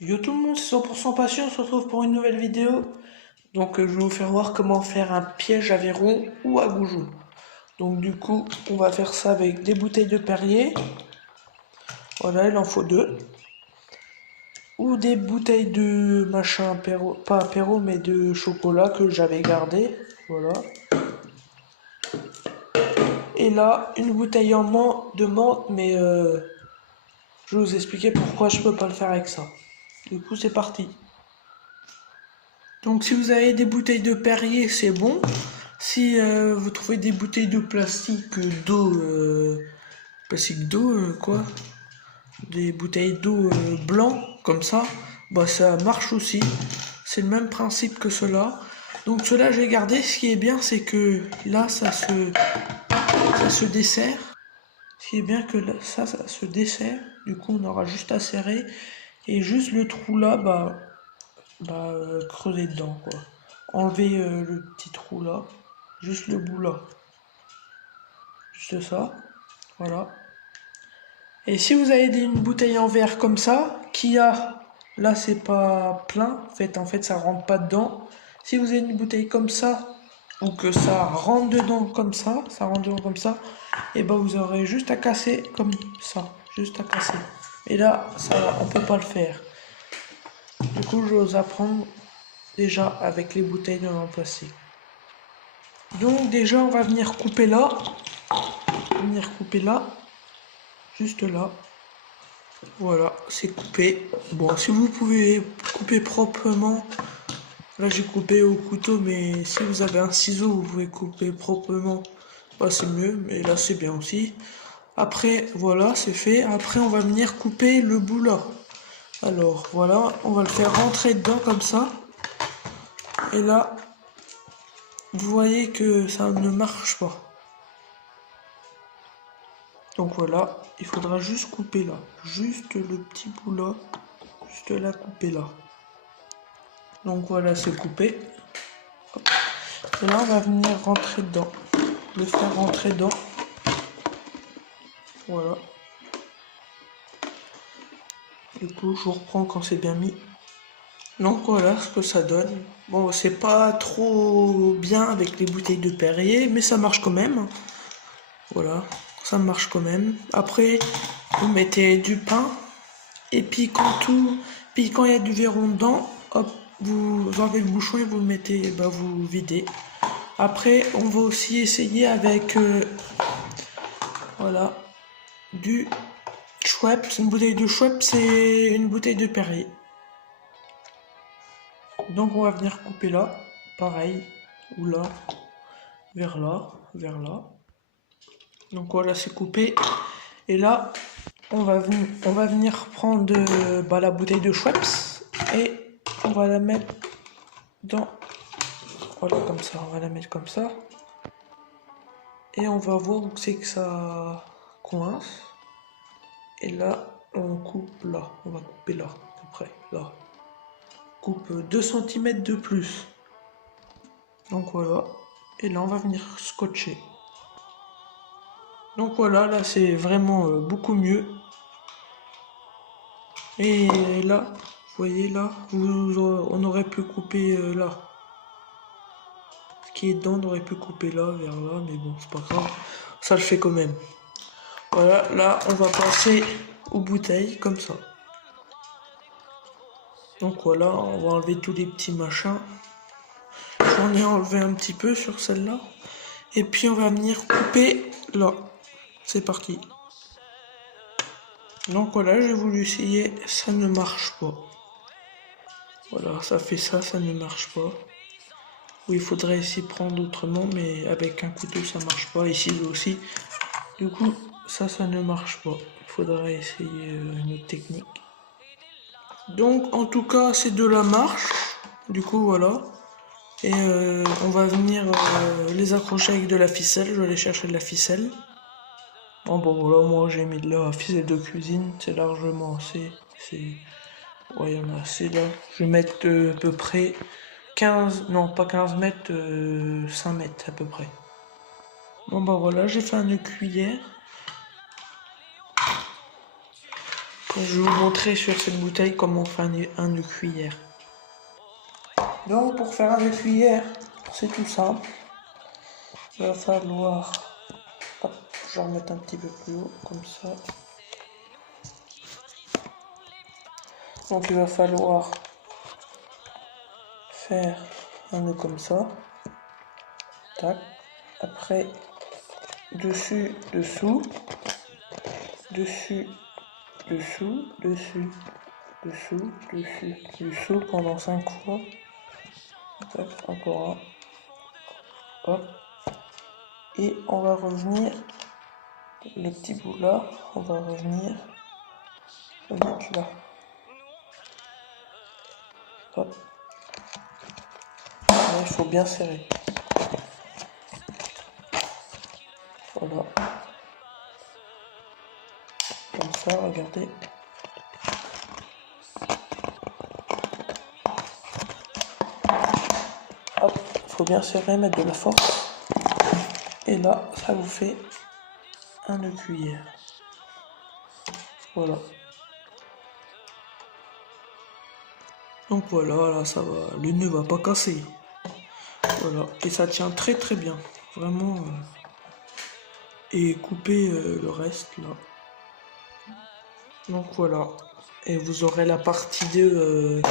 Yo tout le monde, c'est 100% patient, on se retrouve pour une nouvelle vidéo. Donc je vais vous faire voir comment faire un piège à verrou ou à goujou. Donc du coup, on va faire ça avec des bouteilles de Perrier. Voilà, il en faut deux. Ou des bouteilles de machin apéro, pas apéro, mais de chocolat que j'avais gardé. Voilà. Et là, une bouteille de menthe, mais je vais vous expliquer pourquoi je peux pas le faire avec ça. Du coup, c'est parti. Donc si vous avez des bouteilles de Perrier, c'est bon. Si vous trouvez des bouteilles de plastique d'eau, quoi, des bouteilles d'eau blanc, comme ça, bah ça marche aussi. C'est le même principe que cela. Donc cela j'ai gardé. Ce qui est bien, c'est que là, ça se dessert. Ce qui est bien que là, ça se dessert. Du coup, on aura juste à serrer. Et juste le trou là, creuser dedans, quoi. Enlever le petit trou là. Juste le bout là. Juste ça. Voilà. Et si vous avez une bouteille en verre comme ça, là c'est pas plein, en fait ça rentre pas dedans. Si vous avez une bouteille comme ça, ou que ça rentre dedans comme ça, et ben vous aurez juste à casser comme ça, juste à casser. Et là, ça, on peut pas le faire. Du coup, je vais vous apprendre déjà avec les bouteilles en plastique. Donc déjà, on va venir couper là, juste là. Voilà, c'est coupé. Bon, si vous pouvez couper proprement, là j'ai coupé au couteau, mais si vous avez un ciseau, vous pouvez couper proprement, bah c'est mieux, mais là c'est bien aussi. Après, voilà, c'est fait. Après, on va venir couper le bout là. Alors, voilà, on va le faire rentrer dedans comme ça. Et là, vous voyez que ça ne marche pas. Donc voilà, il faudra juste couper là. Juste le petit bout là. Juste la couper là. Donc voilà, c'est coupé. Hop. Et là, on va venir rentrer dedans. Le faire rentrer dedans. Voilà. Du coup, je reprends quand c'est bien mis. Donc voilà ce que ça donne. Bon, c'est pas trop bien avec les bouteilles de Perrier, mais ça marche quand même. Voilà, ça marche quand même. Après, vous mettez du pain. Et puis quand il y a du verron dedans, hop, vous enlevez le bouchon et vous le mettez, bah vous videz. Après, on va aussi essayer avec, voilà, du Schweppes. Une bouteille de Schweppes, c'est une bouteille de Perrier. Donc on va venir couper là, pareil, ou là, vers là, vers là. Donc voilà, c'est coupé. Et là, on va venir prendre la bouteille de Schweppes et on va la mettre dans... Voilà, comme ça, on va la mettre comme ça. Et on va voir où c'est que ça coince. Et là, on coupe là. On va couper là, à peu près, là. Coupe 2 cm de plus. Donc voilà. Et là, on va venir scotcher. Donc voilà, là, c'est vraiment beaucoup mieux. Et là, vous voyez là, on aurait pu couper là. Ce qui est dedans, on aurait pu couper là, vers là, mais bon, c'est pas grave. Ça le fait quand même. Voilà, là, on va passer aux bouteilles, comme ça. Donc voilà, on va enlever tous les petits machins. J'en ai enlevé un petit peu sur celle-là. Et puis on va venir couper là. C'est parti. Donc voilà, j'ai voulu essayer, ça ne marche pas. Voilà, ça fait ça, ça ne marche pas. Oui, il faudrait essayer de prendre autrement, mais avec un couteau ça marche pas. Ici aussi. Du coup, ça ne marche pas. Il faudrait essayer une autre technique. Donc en tout cas, c'est de la marche. Du coup, voilà. Et on va venir les accrocher avec de la ficelle. Je vais aller chercher de la ficelle. Bon, voilà, moi j'ai mis de la ficelle de cuisine. C'est largement assez. Ouais, il y en a assez là. Je vais mettre à peu près 15, non pas 15 mètres, 5 mètres à peu près. Bon, bah voilà, j'ai fait une cuillère. Je vais vous montrer sur cette bouteille comment on fait un nœud cuillère. Donc pour faire un nœud cuillère, c'est tout simple. Il va falloir... Hop, je vais remettre un petit peu plus haut, comme ça. Donc il va falloir faire un nœud comme ça. Tac. Après, dessus, dessous, dessus, dessous, dessus, dessous, dessus, dessous pendant 5 fois. Tac, encore un. Hop. Et on va revenir, le petit bout là, on va revenir là. Hop. Là, il faut bien serrer. Voilà. Comme ça, regardez. Hop, il faut bien serrer, mettre de la force. Et là, ça vous fait un nœud cuillère. Voilà. Donc voilà, là ça va, le nœud va pas casser. Voilà, et ça tient très très bien, vraiment. Et couper le reste là. Donc voilà, et vous aurez la partie 2,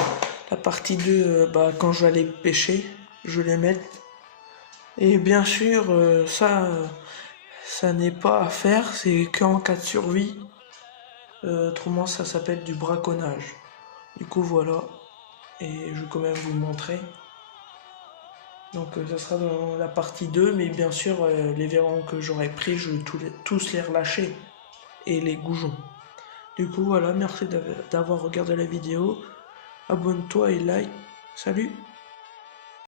bah, quand je vais aller pêcher, je vais les mettre. Et bien sûr, ça n'est pas à faire, c'est qu'en cas de survie. Autrement, ça s'appelle du braconnage. Du coup, voilà. Et je vais quand même vous le montrer. Donc, ça sera dans la partie 2, mais bien sûr, les verrons que j'aurai pris, je vais tous les relâcher. Et les goujons. Du coup, voilà, merci d'avoir regardé la vidéo. Abonne-toi et like. Salut!